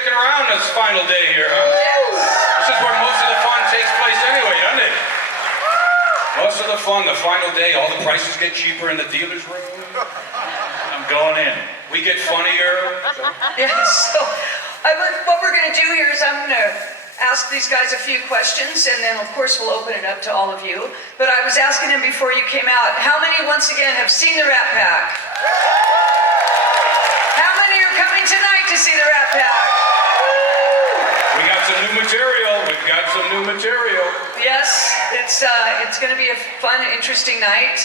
sticking around this final day here, huh? This is where most of the fun takes place anyway, doesn't it? Most of the fun, the final day, all the prices get cheaper in the dealer's room. I'm going in. We get funnier. Yeah, so what we're going to do here is I'm going to ask these guys a few questions, and then of course we'll open it up to all of you. But I was asking them before you came out, how many once again have seen the Rat Pack? How many are coming tonight to see the Rat Pack? We got some new material. We've got some new material. Yes, it's going to be a fun, interesting night.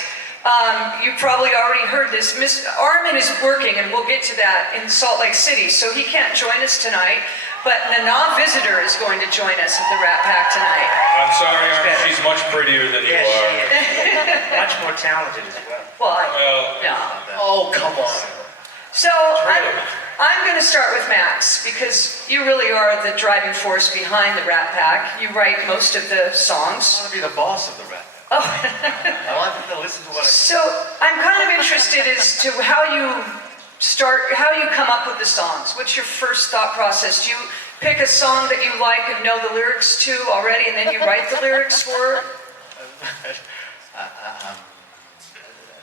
You probably already heard this. Armin is working, and we'll get to that, in Salt Lake City, so he can't join us tonight. But Nana Visitor is going to join us at the Rat Pack tonight. I'm sorry, Armin, she's much prettier than you are. Much more talented as well. Well, no. Oh, come on. So I'm going to start with Max, because you really are the driving force behind the Rat Pack. You write most of the songs. I want to be the boss of the Rat Pack. Oh. I want them to listen to what I say. So I'm kind of interested as to how you come up with the songs. What's your first thought process? Do you pick a song that you like and know the lyrics to already, and then you write the lyrics for it?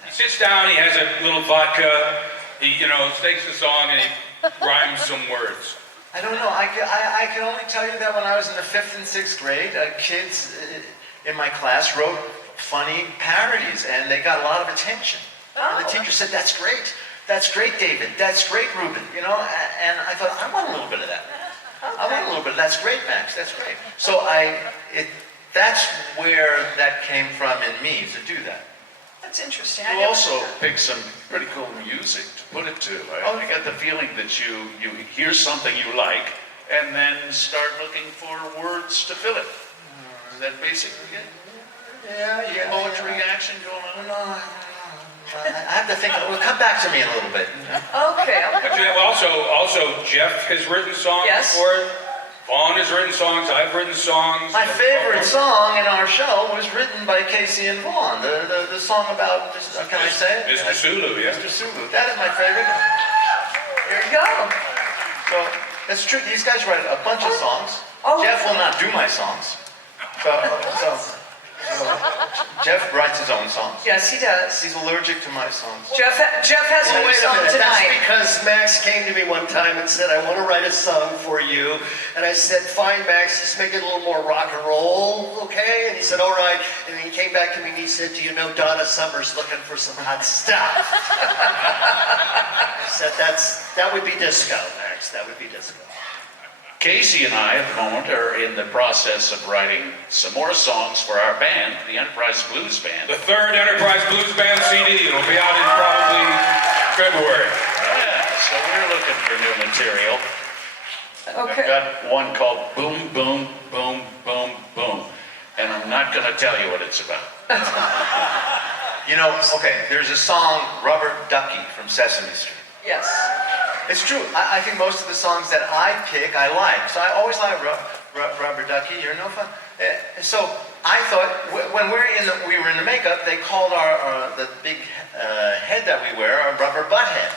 He sits down, he has a little vodka, he, takes the song and he rhymes some words. I don't know. I can only tell you that when I was in the 5th and 6th grade, kids in my class wrote funny parodies, and they got a lot of attention. Oh. And the teacher said, "That's great. That's great, David. That's great, Ruben." And I thought, I want a little bit of that. Okay. I want a little bit. That's great, Max. That's great. So that's where that came from in me, to do that. That's interesting. You also pick some pretty cool music to put it to. I get the feeling that you hear something you like and then start looking for words to fill it. Is that basically it? Yeah. Poetry action going on? No. I have to think. Well, come back to me in a little bit. Okay. But you have also Jeff has written songs Yes. for it. Vaughn has written songs. I've written songs. My favorite song in our show was written by Casey and Vaughn. The song about, can I say it? Mr. Sulu, yeah. Mr. Sulu. That is my favorite. There you go. So, that's true. These guys write a bunch of songs. Oh. Jeff will not do my songs. So Jeff writes his own songs. Yes, he does. He's allergic to my songs. Jeff has a new song tonight. That's because Max came to me one time and said, "I want to write a song for you." And I said, "Fine, Max, just make it a little more rock and roll, okay?" And he said, "All right." And then he came back to me and he said, "Do you know Donna Summer's looking for some hot stuff?" I said, that would be disco, Max. That would be disco. Casey and I, at the moment, are in the process of writing some more songs for our band, the Enterprise Blues Band. The third Enterprise Blues Band CD. It'll be out in probably February. Yeah, so we're looking for new material. Okay. I've got one called Boom, Boom, Boom, Boom, Boom. And I'm not going to tell you what it's about. There's a song, Rubber Ducky, from Sesame Street. Yes. It's true. I think most of the songs that I pick, I like. So I always like Rubber Ducky. You're no fun. So I thought when we were in the makeup, they called the big head that we wear a rubber butt head.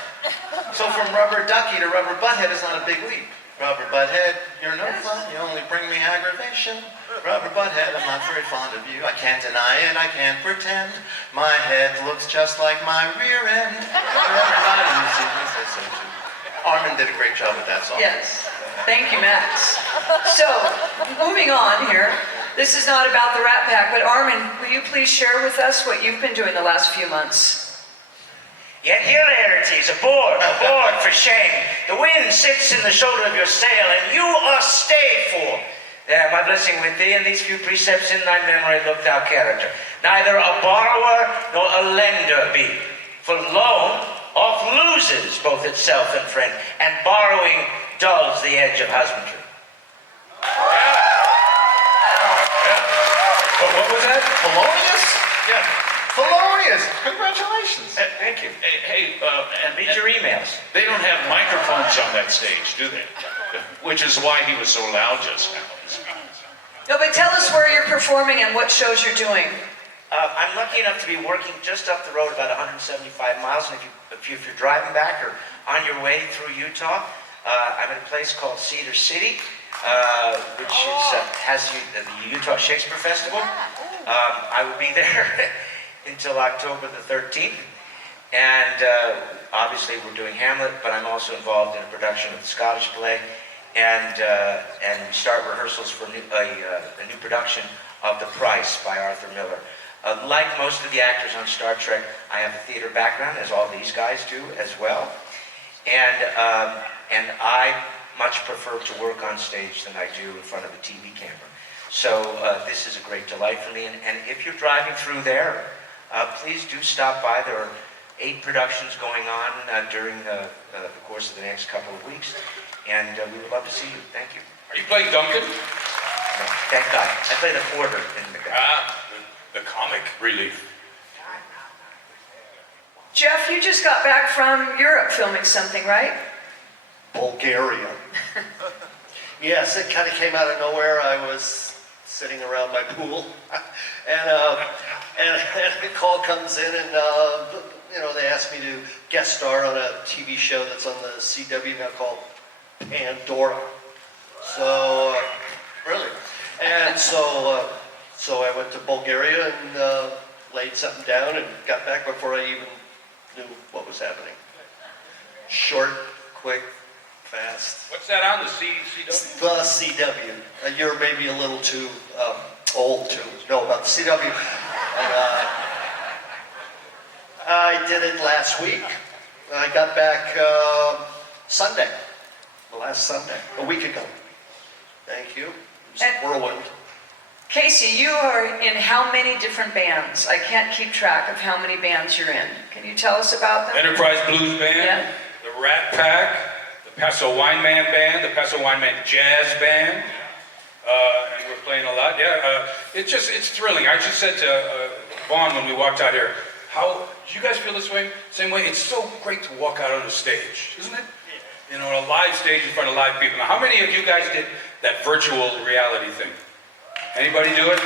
So from Rubber Ducky to Rubber Butt Head is not a big leap. Rubber Butt Head, you're no fun. You only bring me aggravation. Rubber Butt Head, I'm not very fond of you. I can't deny it. I can't pretend. My head looks just like my rear end. Everybody says so too. Armin did a great job with that song. Yes. Thank you, Max. So, moving on here. This is not about the Rat Pack, but Armin, will you please share with us what you've been doing the last few months? Yet here, Laertes, aboard for shame. The wind sits in the shoulder of your sail, and you are stayed for. There, my blessing with thee, and these few precepts in thy memory look thou character. Neither a borrower nor a lender be. For loan oft loses both itself and friend, and borrowing dulls the edge of husbandry. What was that? Felonious? Yeah. Felonious! Congratulations. Thank you. Hey, and Read your emails. they don't have microphones on that stage, do they? Which is why he was so loud just now. No, but tell us where you're performing and what shows you're doing. I'm lucky enough to be working just up the road about 175 miles, and if you're driving back or on your way through Utah, I'm at a place called Cedar City, which has the Utah Shakespeare Festival. I will be there until October the 13th. And obviously we're doing Hamlet, but I'm also involved in a production of the Scottish play, and start rehearsals for a new production of The Price by Arthur Miller. Like most of the actors on Star Trek, I have a theater background, as all these guys do as well. And I much prefer to work on stage than I do in front of a TV camera. So this is a great delight for me. And if you're driving through there, please do stop by. There are 8 productions going on during the course of the next couple of weeks. And we would love to see you. Thank you. Are you playing Duncan? No, thank God. I play the quarter in Mcfadden. The comic relief. Jeff, you just got back from Europe filming something, right? Bulgaria. Yes, it kind of came out of nowhere. I was sitting around my pool, and a call comes in, and they asked me to guest star on a TV show that's on the CW now called Pandora. So really, and so I went to Bulgaria and laid something down and got back before I even knew what was happening. Short, quick, fast. What's that on the CW? The CW. You're maybe a little too old to know about the CW. And, I did it last week. I got back Sunday. Last Sunday. A week ago. Thank you. It was a whirlwind. Casey, you are in how many different bands? I can't keep track of how many bands you're in. Can you tell us about them? Enterprise Blues Band, Yeah. the Rat Pack, the Paso Wine Man Band, the Paso Wine Man Jazz Band, and we're playing a lot. Yeah, it's thrilling. I just said to Vaughn when we walked out here, do you guys feel this way? Same way? It's so great to walk out on the stage, isn't it? You know, a live stage in front of live people. Now, how many of you guys did that virtual reality thing? Anybody do it?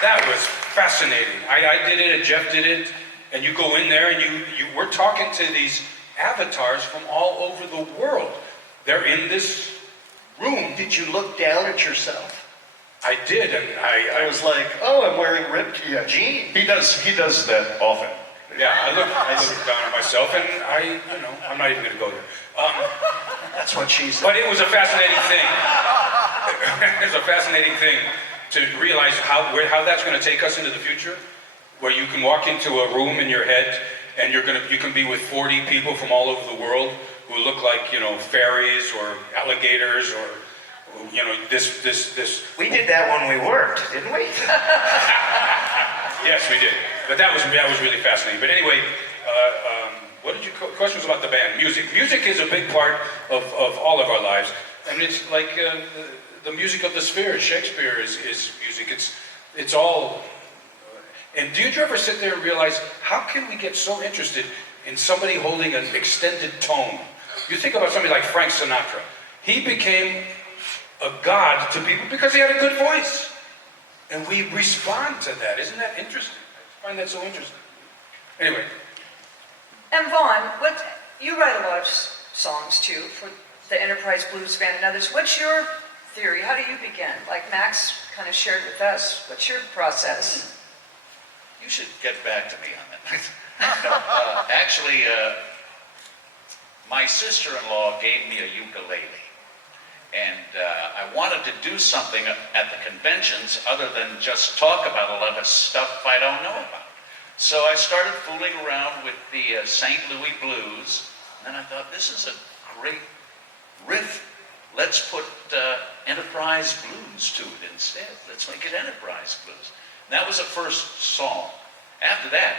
That was fascinating. I did it, and Jeff did it, and you go in there and we're talking to these avatars from all over the world. They're in this room. Did you look down at yourself? I did, and I was like, oh, I'm wearing ripped jeans. He does that often. Yeah, I look down at myself, and I'm not even going to go there. That's what she said. But it was a fascinating thing. It was a fascinating thing to realize how that's going to take us into the future, where you can walk into a room in your head, and you can be with 40 people from all over the world who look like fairies or alligators or this. We did that when we worked, didn't we? Yes, we did. But that was really fascinating. But anyway, what did your question was about the band? Music. Music is a big part of all of our lives. I mean, it's like the music of the spheres. Shakespeare is music. It's all. And do you ever sit there and realize, how can we get so interested in somebody holding an extended tone? You think about somebody like Frank Sinatra. He became a god to people because he had a good voice. And we respond to that. Isn't that interesting? I find that so interesting. Anyway. And Vaughn, you write a lot of songs too for the Enterprise Blues Band and others. What's your theory? How do you begin? Like Max kind of shared with us. What's your process? You should get back to me on that. No, actually, my sister-in-law gave me a ukulele. And I wanted to do something at the conventions other than just talk about a lot of stuff I don't know about. So I started fooling around with the St. Louis Blues. And then I thought, this is a great riff. Let's put Enterprise Blues to it instead. Let's make it Enterprise Blues. And that was the first song. After that,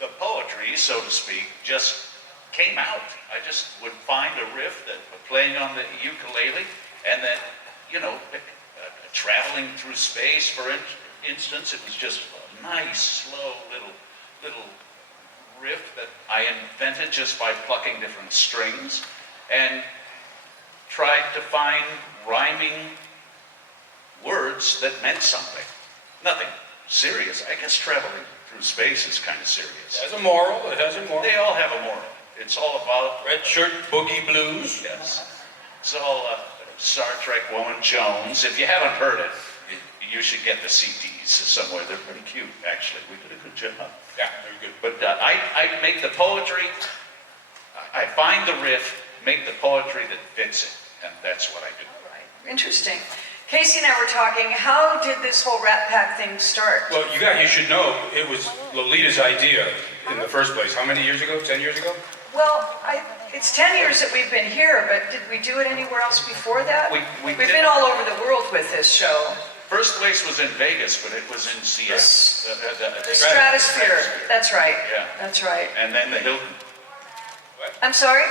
the poetry, so to speak, just came out. I just would find a riff that playing on the ukulele, and then, traveling through space, for instance, it was just a nice, slow little riff that I invented just by plucking different strings, and tried to find rhyming words that meant something. Nothing serious. I guess traveling through space is kind of serious. It has a moral. It has a moral. They all have a moral. It's all about Red shirt, boogie blues. yes. It's all Star Trek Woman Jones. If you haven't heard it, you should get the CDs somewhere. They're pretty cute, actually. We did a good job. Yeah, very good. But I make the poetry, I find the riff, make the poetry that fits it, and that's what I do. All right. Interesting. Casey and I were talking, how did this whole Rat Pack thing start? Well, you should know, it was Lolita's idea in the first place. How many years ago? 10 years ago? Well, it's 10 years that we've been here, but did we do it anywhere else before that? We've We've been all over the world with this show. First place was in Vegas, but it was in Seattle. The Stratosphere. That's right. Yeah. That's right. And then the Hilton. I'm sorry?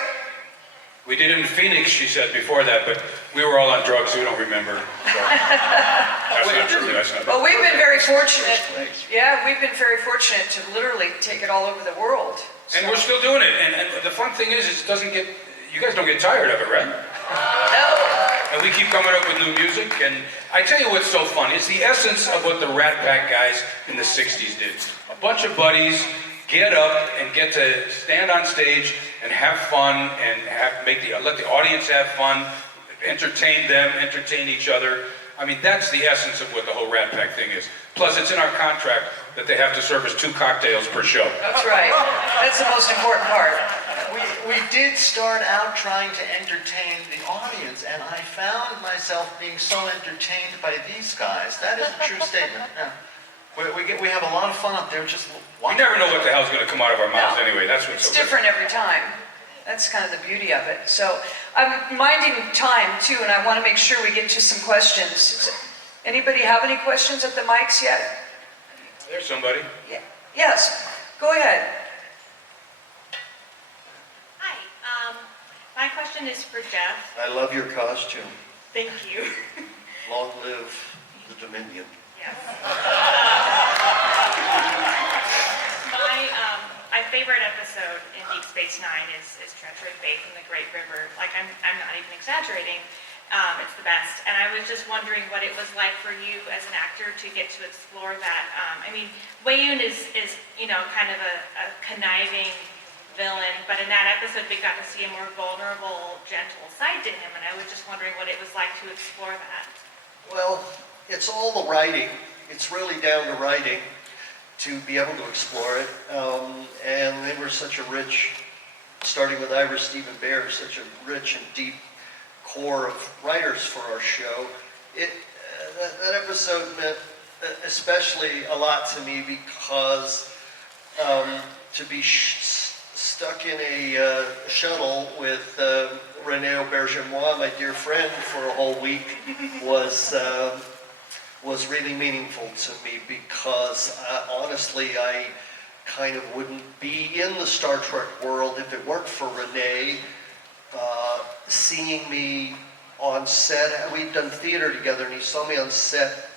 We did it in Phoenix, she said, before that, but we were all on drugs, so we don't remember. So. That's not true. That's not Well, we've been very fortunate. Place. Yeah, we've been very fortunate to literally take it all over the world. And we're still doing it. And the fun thing is it doesn't get, you guys don't get tired of it, right? No. And we keep coming up with new music. And I tell you what's so fun. It's the essence of what the Rat Pack guys in the 60s did. A bunch of buddies get up and get to stand on stage and have fun and let the audience have fun, entertain them, entertain each other. I mean, that's the essence of what the whole Rat Pack thing is. Plus, it's in our contract that they have to serve us 2 cocktails per show. That's right. That's the most important part. We did start out trying to entertain the audience, and I found myself being so entertained by these guys. That is a true statement. Yeah. We have a lot of fun up there. Just We never know what the hell's going to come out of our mouths anyway. That's what's It's so different every time. That's kind of the beauty of it. So I'm minding time too, and I want to make sure we get to some questions. Anybody have any questions at the mics yet? good. There's somebody. Yeah. Yes. Go ahead. Hi, my question is for Jeff. I love your costume. Thank you. Long live the Dominion. Yes. My favorite episode in Deep Space Nine is Treachery Faith in the Great River. Like, I'm not even exaggerating. It's the best. And I was just wondering what it was like for you as an actor to get to explore that. I mean, Wayun is kind of a conniving villain, but in that episode we got to see a more vulnerable, gentle side to him, and I was just wondering what it was like to explore that. Well, it's all the writing. It's really down to writing to be able to explore it. And they were such a rich, starting with Ira Stephen Bear, such a rich and deep core of writers for our show. That episode meant especially a lot to me because to be stuck in a shuttle with René Aubergimois, my dear friend, for a whole week was really meaningful to me because honestly I kind of wouldn't be in the Star Trek world if it weren't for René. Seeing me on set, we'd done theater together, and he saw me on set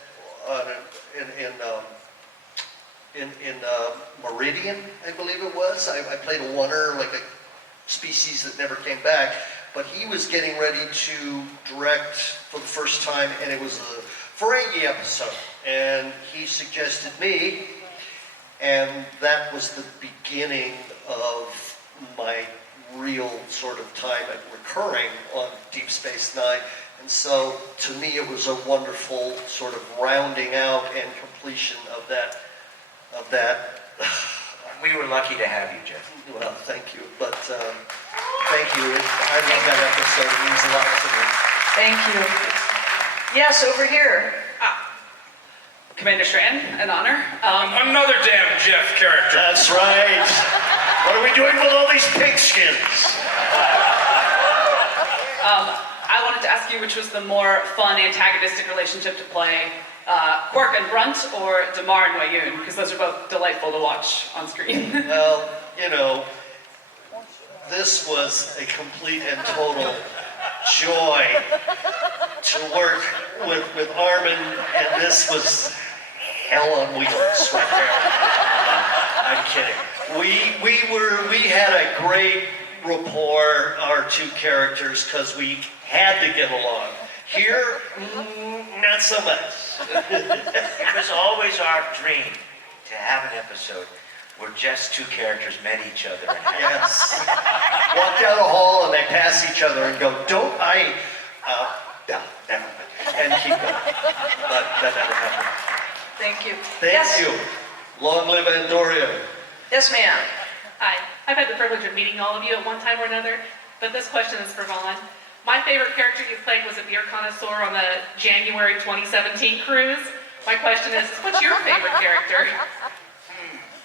in Meridian, I believe it was. I played a oneer, like a species that never came back, but he was getting ready to direct for the first time, and it was a Ferengi episode, and he suggested me, and that was the beginning of my real sort of time at recurring on Deep Space Nine. And so to me it was a wonderful sort of rounding out and completion of that. We were lucky to have you, Jeff. Well, thank you, but thank you. I love that episode. It means a lot to me. Thank you. Yes, over here. Commander Strand, an honor. Another damn Jeff character. That's right. What are we doing with all these pigskins? I wanted to ask you which was the more fun antagonistic relationship to play, Quark and Brunt or Damar and Wayun, because those are both delightful to watch on screen. Well, this was a complete and total joy to work with Armin, and this was hell on wheels right there. I'm kidding. We had a great rapport, our two characters, because we had to get along. Here, not so much. It was always our dream to have an episode where just two characters met each other and had Yes. Walk down a hall and they pass each other and go, don't I? No, never mind. And keep going. But that never happened. Thank you. Thank Yes. you. Long live Andoria. Yes, ma'am. Hi, I've had the privilege of meeting all of you at one time or another, but this question is for Vaughn. My favorite character you played was a beer connoisseur on the January 2017 cruise. My question is, what's your favorite character?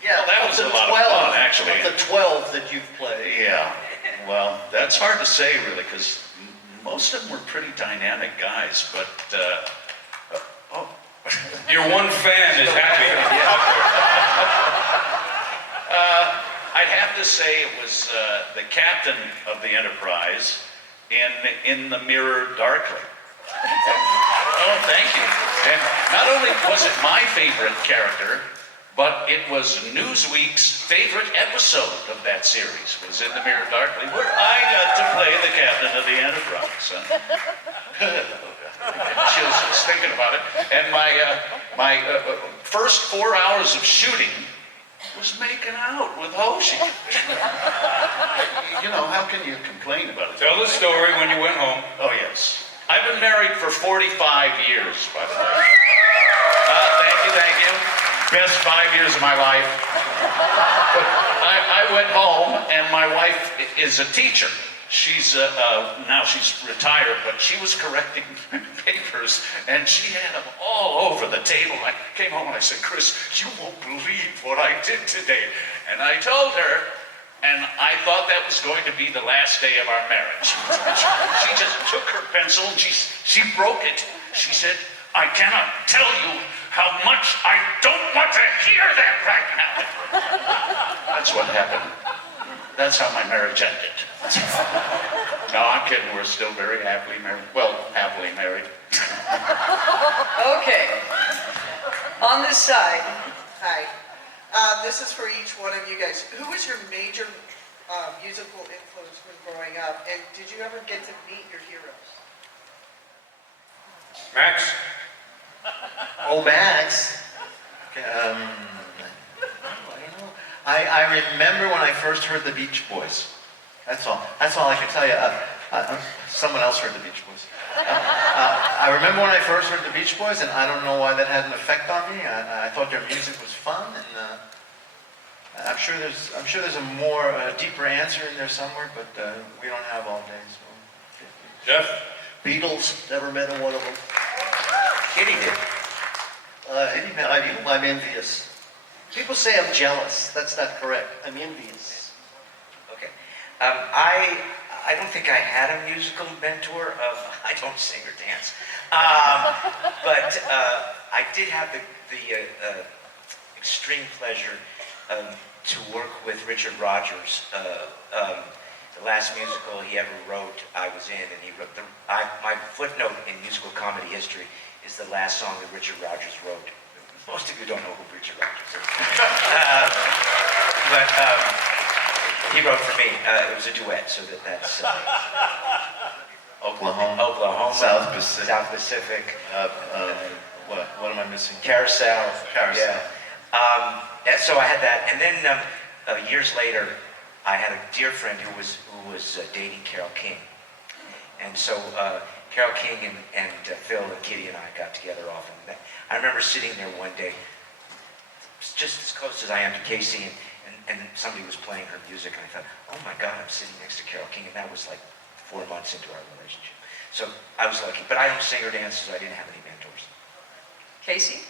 Yeah, Well, that of was the a lot of 12, fun, actually. Of the 12 that you've played. Yeah, well, that's hard to say really, because most of them were pretty dynamic guys, but, oh. Your one fan is happy. I'd have to say it was the captain of the Enterprise in The Mirror Darkly. Oh, thank you. And not only was it my favorite character, but it was Newsweek's favorite episode of that series, was in The Mirror Darkly, where I got to play the captain of the Enterprise. Chills just thinking about it. And my first 4 hours of shooting was making out with Hoshi. You know, how can you complain about it? Tell the story when you went home. Oh, yes. I've been married for 45 years, by the way. Thank you. Best 5 years of my life. But I went home, and my wife is a teacher. Now she's retired, but she was correcting papers, and she had them all over the table. I came home and I said, Chris, you won't believe what I did today. And I told her, and I thought that was going to be the last day of our marriage. She just took her pencil and she broke it. She said, I cannot tell you how much I don't want to hear that right now. That's what happened. That's how my marriage ended. No, I'm kidding. We're still very happily married. Well, happily married. Okay. On this side. Hi. This is for each one of you guys. Who was your major musical influence when growing up? And did you ever get to meet your heroes? Max? Oh, Max. I remember when I first heard the Beach Boys. That's all I can tell you. Someone else heard the Beach Boys. I remember when I first heard the Beach Boys, and I don't know why that had an effect on me. I thought their music was fun, and I'm sure there's a more deeper answer in there somewhere, but we don't have all day. So. Jeff? Beatles, never met one of them. Kitty did. I'm envious. People say I'm jealous. That's not correct. I'm envious. Okay. I don't think I had a musical mentor. I don't sing or dance. But I did have the extreme pleasure to work with Richard Rodgers. The last musical he ever wrote, I was in, and he wrote my footnote in musical comedy history is the last song that Richard Rodgers wrote. Most of you don't know who Richard Rodgers is. But he wrote for me. It was a duet, so that's Oklahoma. South Pacific. South Pacific. What am I missing? Carousel. Carousel. Yeah. And so I had that, and then years later, I had a dear friend who was dating Carole King, and so Carole King and Phil and Kitty and I got together often. I remember sitting there one day, just as close as I am to Casey, and somebody was playing her music, and I thought, oh my God, I'm sitting next to Carole King, and that was like 4 months into our relationship. So I was lucky, but I don't sing or dance, so I didn't have any mentors. Casey?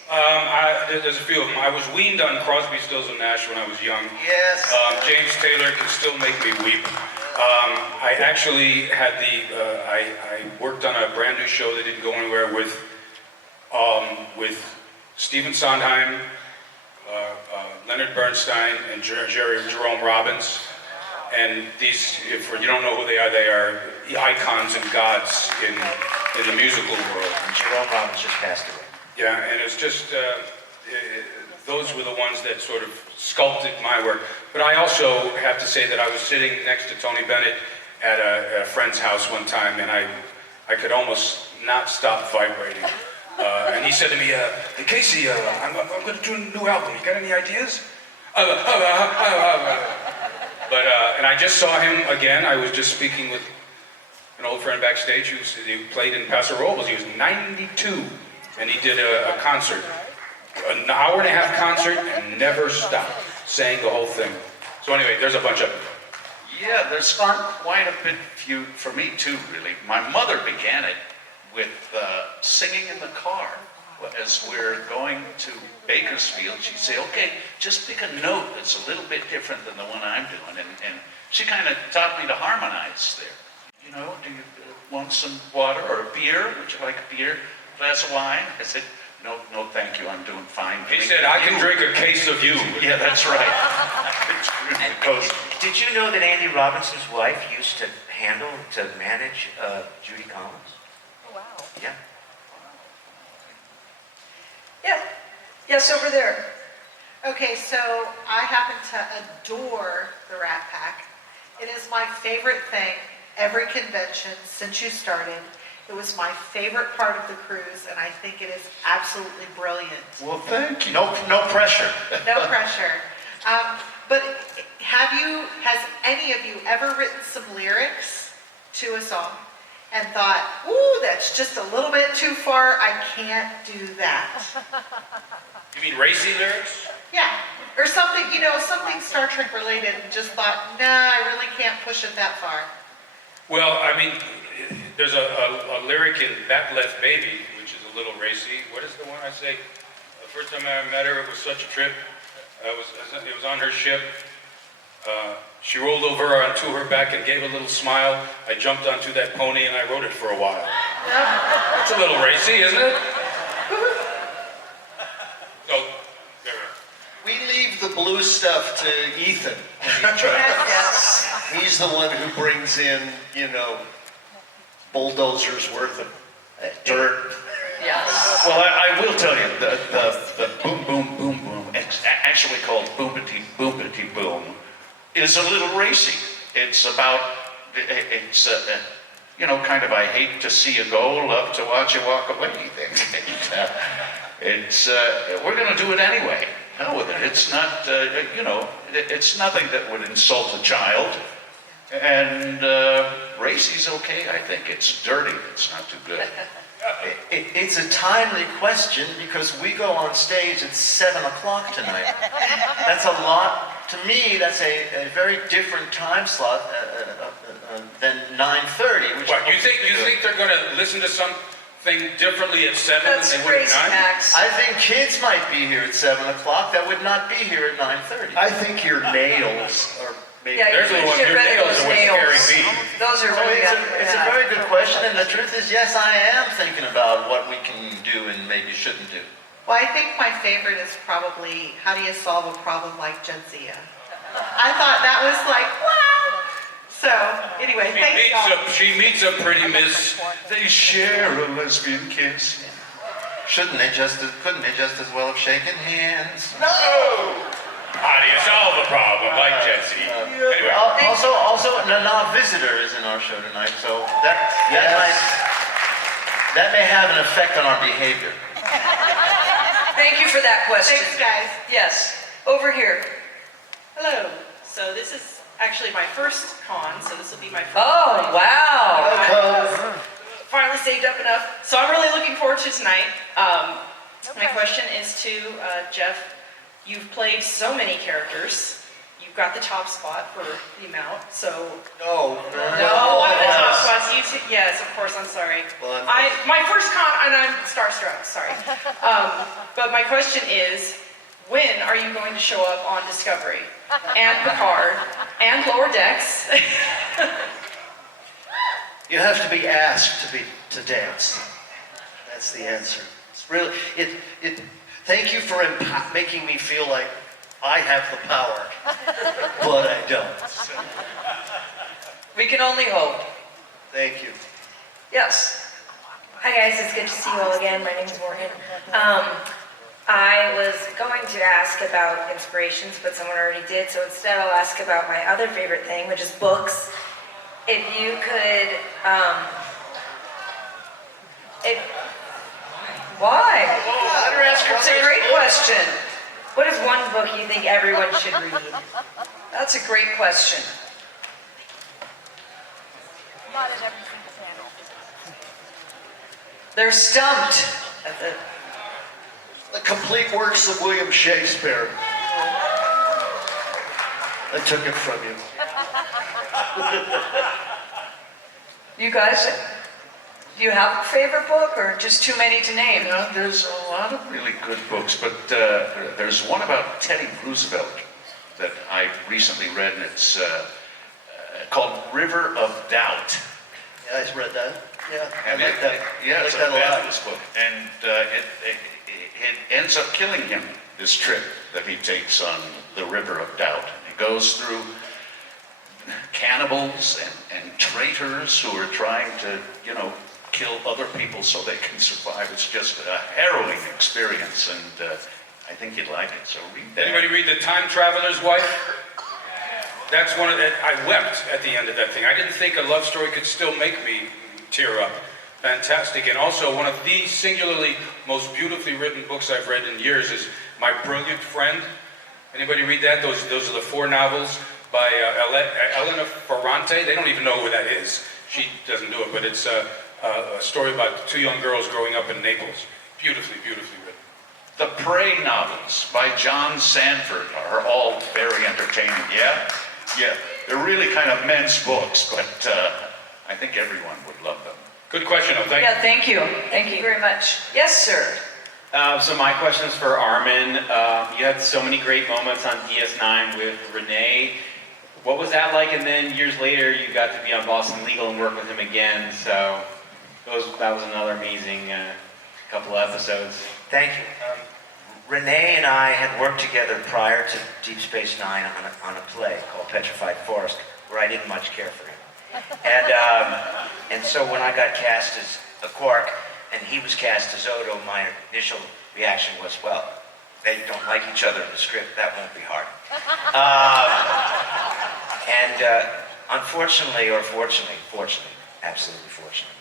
There's a few of them. I was weaned on Crosby, Stills, and Nash when I was young. Yes. James Taylor can still make me weep. I actually had I worked on a brand new show that didn't go anywhere with Stephen Sondheim, Leonard Bernstein, and Jerome Robbins. And these, if you don't know who they are icons and gods in the musical world. And Jerome Robbins just passed away. Yeah, and it's just, those were the ones that sort of sculpted my work. But I also have to say that I was sitting next to Tony Bennett at a friend's house one time, and I could almost not stop vibrating. And he said to me, hey Casey, I'm going to do a new album. You got any ideas? But, and I just saw him again. I was just speaking with an old friend backstage who played in Paso Robles. He was 92, and he did a concert, an hour and a half concert, and never stopped, sang the whole thing. So anyway, there's a bunch of them. Yeah, there's quite a bit few for me too, really. My mother began it with singing in the car. As we're going to Bakersfield, she'd say, okay, just pick a note that's a little bit different than the one I'm doing. And she kind of taught me to harmonize there. You know, do you want some water or a beer? Would you like a beer? Glass of wine? I said, no, thank you, I'm doing fine. He said, I can drink a case of you. Yeah, that's right. And did you know that Andy Robinson's wife used to manage Judy Collins? Oh, wow. Yeah. Yeah. Yes, over there. Okay, so I happen to adore the Rat Pack. It is my favorite thing every convention since you started. It was my favorite part of the cruise, and I think it is absolutely brilliant. Well, thank you. No pressure. No pressure. But has any of you ever written some lyrics to a song and thought, ooh, that's just a little bit too far, I can't do that? You mean racy lyrics? Yeah, or something, something Star Trek related and just thought, nah, I really can't push it that far. Well, I mean, there's a lyric in Bat Left Baby, which is a little racy. What is the one I say? The first time I met her, it was such a trip. It was on her ship. She rolled over onto her back and gave a little smile. I jumped onto that pony and I rode it for a while. That's a little racy, isn't it? So, We leave the blue stuff to Ethan. Yes. He's the one who brings in, bulldozers worth of dirt. Yes. Well, I will tell you, the boom, boom, boom, boom, actually called boomity, boomity, boom, is a little racy. It's about, kind of I hate to see you go, love to watch you walk away thing. We're going to do it anyway. Hell with it. It's not, it's nothing that would insult a child. And racy's okay, I think. It's dirty. It's not too good. It's a timely question because we go on stage at 7 o'clock tonight. That's a lot. To me, that's a very different time slot than 9:30. what, you think they're going to listen to something differently at 7 That's than they would at crazy, 9? Max. I think kids might be here at 7 o'clock that would not be here at 9:30. I think your nails are maybe... Yeah, There's you the one, get your rid of nails those are what's nails. scaring me. Those are So really it's a very good question, and the truth is, yes, I am thinking about what we can do and maybe shouldn't do. Well, I think my favorite is probably, how do you solve a problem like Jadzia? I thought that was like, wow! So, anyway, thanks y'all. She meets a pretty miss. They share a lesbian kiss. Couldn't they just as well have shaken hands? No! How do you solve a problem like Jesse? Anyway. Also, Nana Visitor is in our show tonight, so that may have an effect on our behavior. Thank you for that question. Thanks, guys. Yes. Over here. Hello. So this is actually my first con, so this will be my first. Oh, wow. Finally saved up enough. So I'm really looking forward to tonight. My question is to Jeff. You've played so many characters. You've got the top spot for the amount, so... No. One of the top spots. Yes, of course, I'm sorry. Well, My first con, and I'm starstruck, sorry. But my question is, when are you going to show up on Discovery? And Picard? And Lower Decks? You have to be asked to dance. That's the answer. It's really thank you for making me feel like I have the power, but I don't. We can only hope. Thank you. Yes. Hi guys, it's good to see you all again. My name's Morgan. I was going to ask about inspirations, but someone already did, so instead I'll ask about my other favorite thing, which is books. If you could, Why? Let her ask her It's a great question. What is one book you think everyone should read? That's a great question. Not at every single panel. They're stumped. The complete works of William Shakespeare. I took it from you. You guys, do you have a favorite book or just too many to name? Yeah, there's a lot of really good books, but there's one about Teddy Roosevelt that I recently read, and it's called River of Doubt. Yeah, I read that. Yeah, I And like that. Yeah, I it's like a that a lot. fabulous book. And it ends up killing him, this trip that he takes on the River of Doubt. He goes through cannibals and traitors who are trying to, kill other people so they can survive. It's just a harrowing experience, and I think you'd like it, so read that. Anybody read The Time Traveler's Wife? That's one of the, I wept at the end of that thing. I didn't think a love story could still make me tear up. Fantastic. And also one of the singularly most beautifully written books I've read in years is My Brilliant Friend. Anybody read that? Those are the 4 novels by Elena Ferrante. They don't even know who that is. She doesn't do it, but it's a story about 2 young girls growing up in Naples. Beautifully, beautifully written. The Prey novels by John Sanford are all very entertaining. Yeah? Yeah. They're really kind of men's books, but I think everyone would love them. Good question, though. Thank you. Yeah, thank you. Thank you very much. Yes, sir. So my question is for Armin. You had so many great moments on DS9 with Renee. What was that like? And then years later, you got to be on Boston Legal and work with him again. So that was another amazing couple of episodes. Thank you. Renee and I had worked together prior to Deep Space Nine on a play called Petrified Forest, where I didn't much care for him. And so when I got cast as a Quark and he was cast as Odo, my initial reaction was, well, they don't like each other in the script, that won't be hard. Unfortunately, or fortunately, absolutely fortunately,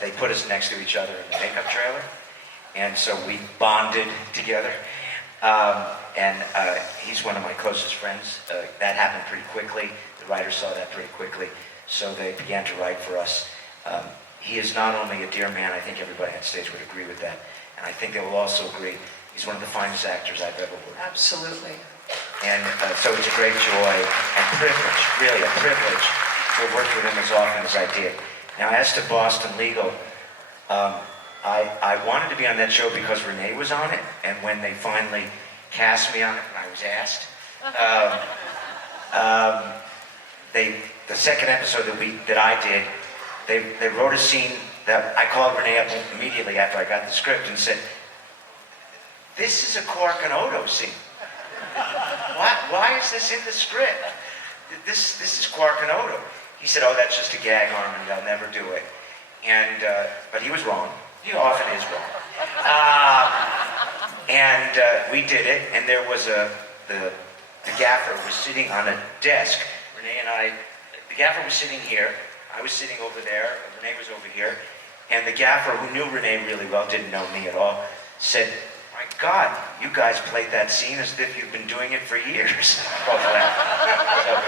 they put us next to each other in the makeup trailer. And so we bonded together. He's one of my closest friends. That happened pretty quickly. The writers saw that pretty quickly. So they began to write for us. He is not only a dear man, I think everybody on stage would agree with that. And I think they will also agree, he's one of the finest actors I've ever worked with. Absolutely. And so it's a great joy and privilege, really a privilege, to have worked with him as often as I did. Now, as to Boston Legal, I wanted to be on that show because Renee was on it, and when they finally cast me on it, when I was asked, the second episode that I did, they wrote a scene that I called Renee up immediately after I got the script and said, "This is a Quark and Odo scene. Why is this in the script? This is Quark and Odo." He said, "Oh, that's just a gag, Armin. They'll never do it." But he was wrong. He often is wrong. We did it, and there was the gaffer was sitting on a desk. Renee and I, the gaffer was sitting here, I was sitting over there, Renee was over here, and the gaffer, who knew Renee really well, didn't know me at all, said, "My God, you guys played that scene as if you've been doing it for years." Both laughed. So,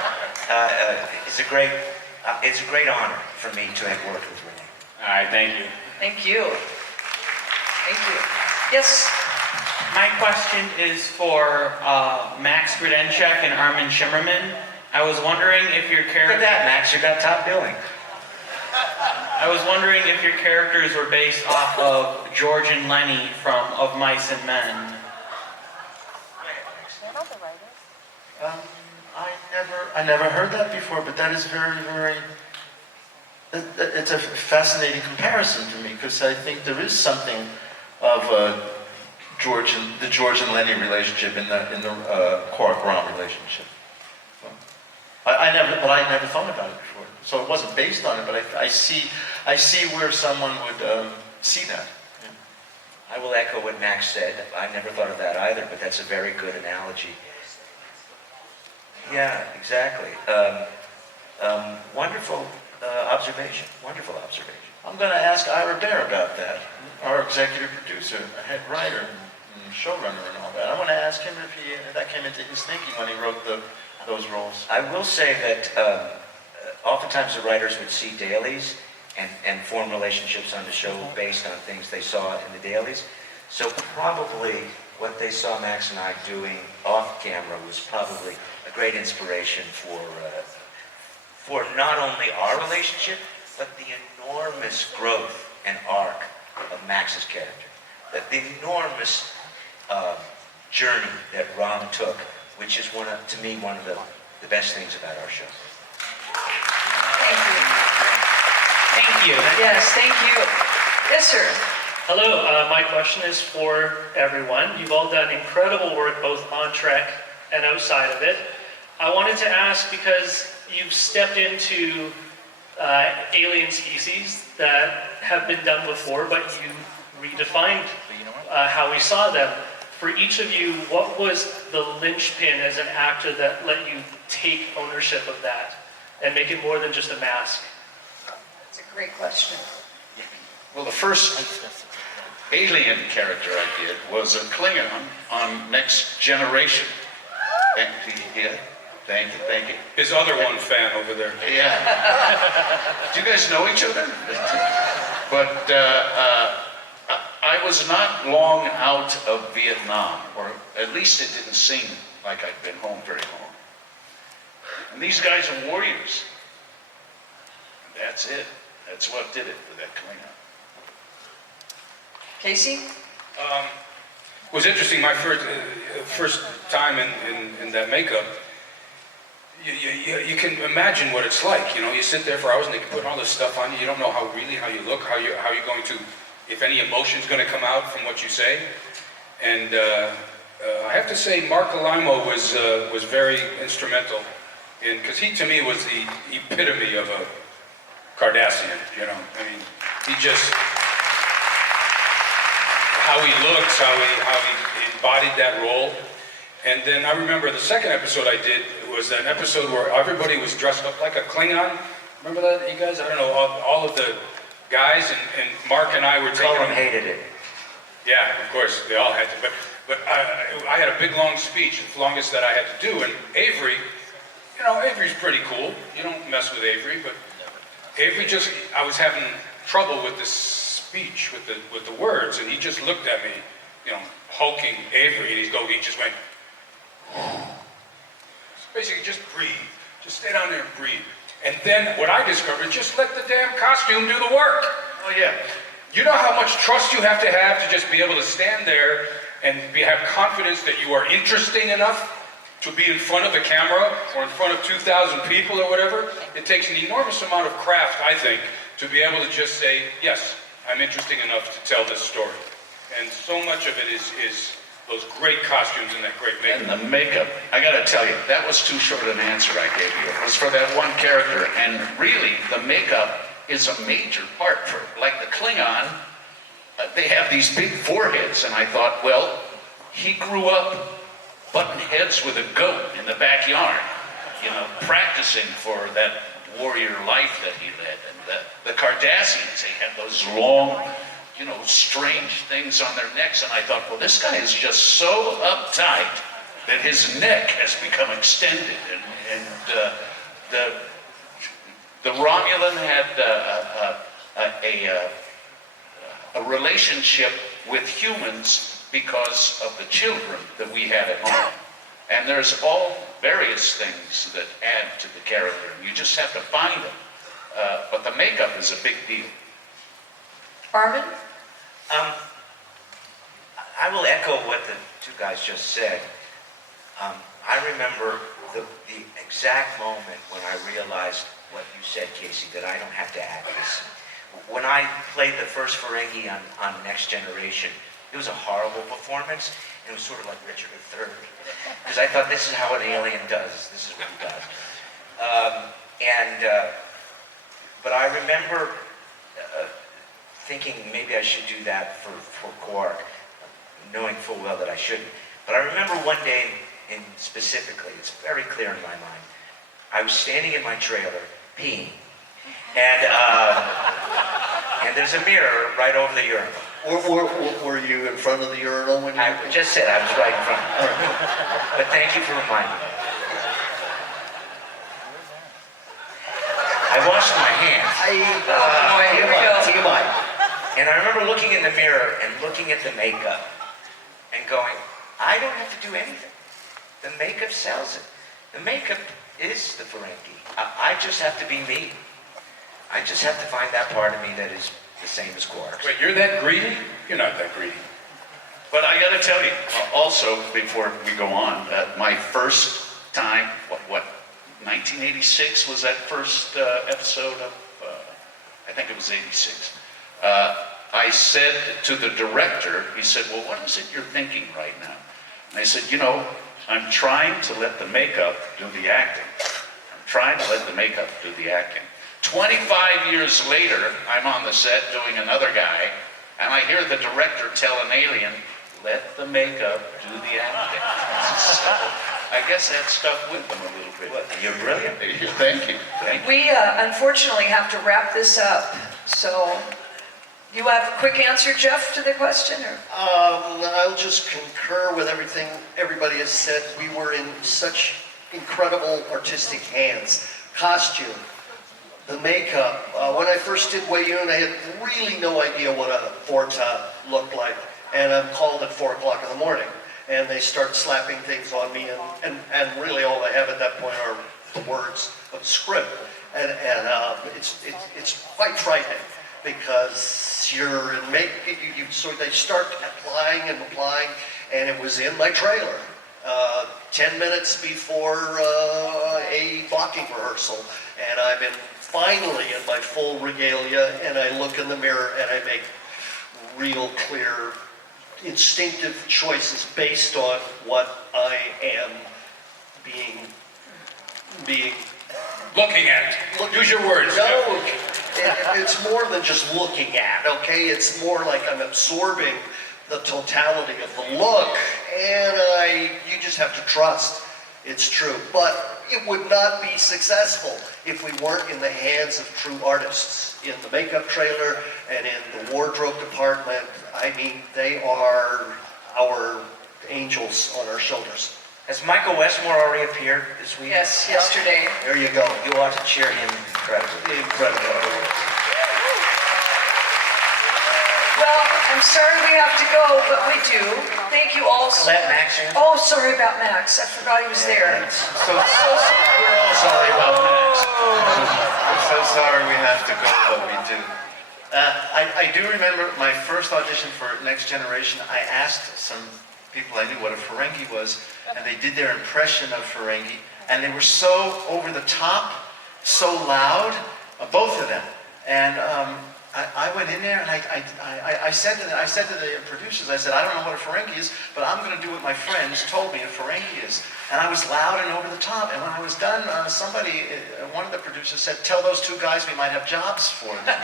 it's a great honor for me to have worked with Renee. All right, thank you. Thank you. Thank you. Yes. My question is for Max Grudenchek and Armin Shimerman. I was wondering if your Look character... at that, Max, you got top billing. I was wondering if your characters were based off of George and Lenny from Of Mice and Men. I never heard that before, but that is very, very. It's a fascinating comparison to me because I think there is something of the George and Lenny relationship in the Quark-Rom relationship. I never thought about it before. So it wasn't based on it, but I see where someone would see that. I will echo what Max said. I never thought of that either, but that's a very good analogy. Yeah, exactly. Wonderful observation. Wonderful observation. I'm going to ask Ira Bear about that, our executive producer, head writer. showrunner and all that. I want to ask him if that came into his thinking when he wrote those roles. I will say that oftentimes the writers would see dailies and form relationships on the show based on things they saw in the dailies. So probably what they saw Max and I doing off camera was probably a great inspiration for not only our relationship, but the enormous growth and arc of Max's character. The enormous journey that Ron took, which is to me one of the best things about our show. Thank you. Yes, thank you. Yes, sir. Hello, my question is for everyone. You've all done incredible work both on Trek and outside of it. I wanted to ask, because you've stepped into alien species that have been done before, but you redefined how we saw them. For each of you, what was the linchpin as an actor that let you take ownership of that and make it more than just a mask? That's a great question. Well, the first alien character I did was a Klingon on Next Generation. Yeah, thank you. His other one fan over there. Yeah. Do you guys know each other? But I was not long out of Vietnam, or at least it didn't seem like I'd been home very long. And these guys are warriors. And that's it. That's what did it for that Klingon. Casey? It was interesting, my first time in that makeup, you can imagine what it's like. You know, you sit there for hours and they can put all this stuff on you. You don't know how you look, how you're going to, if any emotion's going to come out from what you say. And I have to say, Mark Alaimo was very instrumental in, because he to me was the epitome of a Cardassian. You know, I mean, he just, how he looks, how he embodied that role. And then I remember the second episode I did was an episode where everybody was dressed up like a Klingon. Remember that, you guys? I don't know, all of the guys, and Mark and I were taking... Cohen hated it. Yeah, of course, they all had to. But I had a big, long speech, the longest that I had to do. And Avery, you know, Avery's pretty cool. You don't mess with Avery, but Avery just... I was having trouble with this speech, with the words, and he just looked at me, you know, hulking Avery, and he just went... So basically, just breathe. Just stay down there and breathe. And then what I discovered, just let the damn costume do the work. Oh, yeah. You know how much trust you have to just be able to stand there and have confidence that you are interesting enough to be in front of the camera or in front of 2,000 people or whatever? It takes an enormous amount of craft, I think, to be able to just say, yes, I'm interesting enough to tell this story. And so much of it is those great costumes and that great makeup. And the makeup, I gotta tell you, that was too short an answer I gave you. It was for that one character, and really, the makeup is a major part for, like the Klingon, they have these big foreheads, and I thought, well, he grew up butting heads with a goat in the backyard, you know, practicing for that warrior life that he led. And the Cardassians, they had those long, you know, strange things on their necks, and I thought, well, this guy is just so uptight that his neck has become extended, and the Romulan had a relationship with humans because of the children that we had at home, and there's all various things that add to the character. You just have to find them, but the makeup is a big deal. Armin? I will echo what the two guys just said. I remember the exact moment when I realized what you said, Casey, that I don't have to act this. When I played the first Ferengi on Next Generation, it was a horrible performance. It was sort of like Richard III. Because I thought, this is how an alien does. This is what he does. But I remember thinking maybe I should do that for Quark, knowing full well that I shouldn't. But I remember one day, specifically, it's very clear in my mind, I was standing in my trailer, peeing, and there's a mirror right over the urinal. Were you in front of the urinal when you? I just said I was right in front of you. But thank you for reminding me. I washed my hands. Here we go. TMI. And I remember looking in the mirror and looking at the makeup and going, I don't have to do anything. The makeup sells it. The makeup is the Ferengi. I just have to be me. I just have to find that part of me that is the same as Quark's. Wait, you're that greedy? You're not that greedy. But I got to tell you, also, before we go on, that my first time, what 1986 was that first episode of, I think it was 86. I said to the director, he said, well, what is it you're thinking right now? And I said, I'm trying to let the makeup do the acting. I'm trying to let the makeup do the acting. 25 years later, I'm on the set doing another guy, and I hear the director tell an alien, let the makeup do the acting. So, I guess that stuck with them a little bit. Well, you're brilliant. Thank you. Thank you. We unfortunately have to wrap this up. So, you have a quick answer, Jeff, to the question? Or? I'll just concur with everything everybody has said. We were in such incredible artistic hands. Costume, the makeup. When I first did Wei Yun, I had really no idea what a Forta looked like. And I'm called at 4 o'clock in the morning. And they start slapping things on me. And really all I have at that point are the words of the script. And it's quite frightening. Because you're in so they start applying, and it was in my trailer. 10 minutes before a blocking rehearsal, and I'm finally in my full regalia, and I look in the mirror and I make real clear, instinctive choices based on what I am being Looking at. Use your words. No. It's more than just looking at, okay? It's more like I'm absorbing the totality of the look, and you just have to trust it's true. But it would not be successful if we weren't in the hands of true artists. In the makeup trailer and in the wardrobe department, I mean, they are our angels on our shoulders. Has Michael Westmore already appeared this week? Yes, yesterday. There you go. You ought to cheer him incredibly. Incredible. Well, I'm sorry we have to go, but we do. Thank you all so Let much. Max in. Oh, sorry about Max. I forgot he was there. So We're all sorry about Max. I'm so sorry we have to go, but we do. I do remember my first audition for Next Generation. I asked some people I knew what a Ferengi was, and they did their impression of Ferengi, and they were so over the top, so loud, both of them. And I went in there and I said to the producers, I said, I don't know what a Ferengi is, but I'm going to do what my friends told me a Ferengi is. And I was loud and over the top. And when I was done, one of the producers said, tell those two guys we might have jobs for them.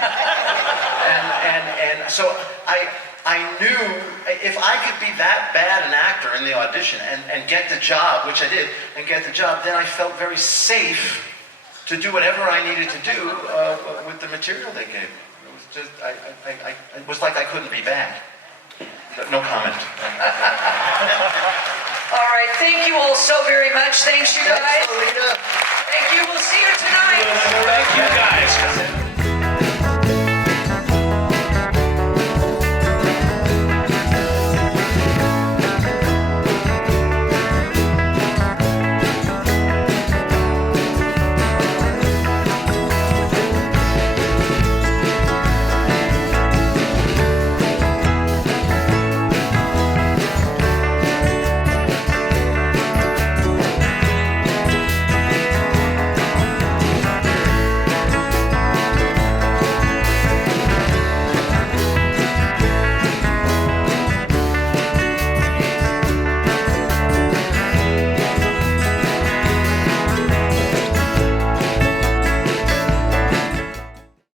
and so I knew if I could be that bad an actor in the audition and get the job, which I did, and get the job, then I felt very safe to do whatever I needed to do with the material they gave me. It was just, it was like I couldn't be bad. No comment. All right, thank you all so very much. Thanks, you guys. Thanks, Marina. Thank you. We'll see you tonight. Thank you guys.